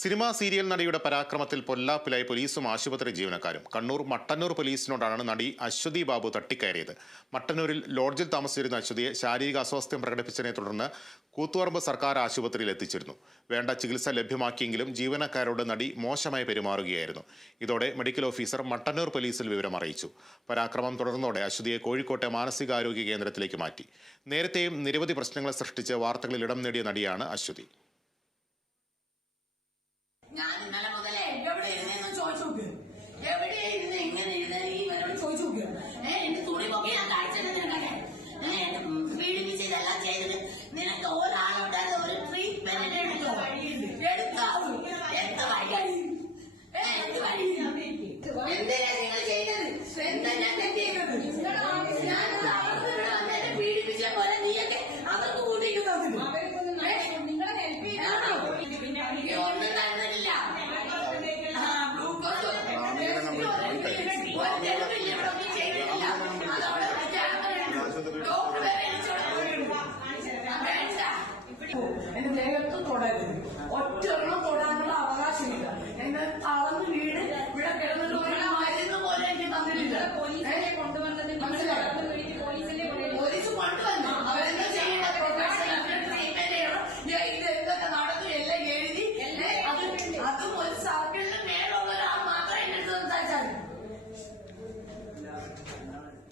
Cinema serial നടിയുടെ പരാക്രമത്തിൽ പൊല്ലാപ്പിലായി പോലീസും ആശുപത്രി ജീവനക്കാരും. കണ്ണൂർ മട്ടന്നൂർ പോലീസിനോടാണ് നടി അശ്വതി ബാബു തട്ടിക്കയറിയത്. മട്ടന്നൂരിൽ ലോഡ്ജിൽ താമസിച്ചിരുന്ന അശ്വതിയെ ശാരീരിക അസ്വാസ്ഥ്യം പ്രകടിപ്പിച്ചതിനെ തുടർന്ന് കൂത്തുപറമ്പ് സർക്കാർ ആശുപത്രിയിൽ എത്തിച്ചിരുന്നു. വേണ്ട ചികിത്സ ലഭ്യമാക്കിയെങ്കിലും ജീവനക്കാരോട് നടി മോശമായി പെരുമാറുകയായിരുന്നു. ഇതോടെ മെഡിക്കൽ ഓഫീസർ മട്ടന്നൂർ പോലീസിൽ വിവരം അറിയിച്ചു. പരാക്രമം തുടർന്നതോടെ അശ്വതിയെ കോഴിക്കോട്ടെ മാനസികാരോഗ്യ കേന്ദ്രത്തിലേക്ക് മാറ്റി. നേരത്തെയും നിരവധി പ്രശ്നങ്ങൾ സൃഷ്ടിച്ച് വാർത്തകളിൽ ഇടം നേടിയ നടിയാണ് അശ്വതി. ഞാൻ ഇന്നലെ മുതലേ എവിടെ ഇരുന്നെന്ന് ചോദിച്ചു നോക്ക്. എവിടെ ഇരുന്ന് എങ്ങനെ ഇരുന്ന് ഈ ഇവരോട് ചോദിച്ചു നോക്ക്. എന്റെ തുണി പൊക്കി ഞാൻ കാണിച്ചത് നിനക്കൊക്കെ പീഡിപ്പിച്ച് ഇതെല്ലാം ചെയ്തത് നിനക്ക് ഒരാളുണ്ടായിരുന്ന ഒരു ട്രീറ്റ്മെന്റ് എടുത്തോ എന്ത് വഴി എന്ത് വഴി എന്തിനാ നിങ്ങൾ ചെയ്തത്? എന്താ ഞാൻ തെറ്റിയത്? ഞാൻ അവർക്ക് വന്നെ പീഡിപ്പിച്ച പോലെ നീയൊക്കെ അവർക്ക് കൂട്ടിയിട്ട് ഒന്നും നടന്നിട്ടില്ല. എന്റെ ദേഹത്ത് തൊടരുത്. ഒറ്റ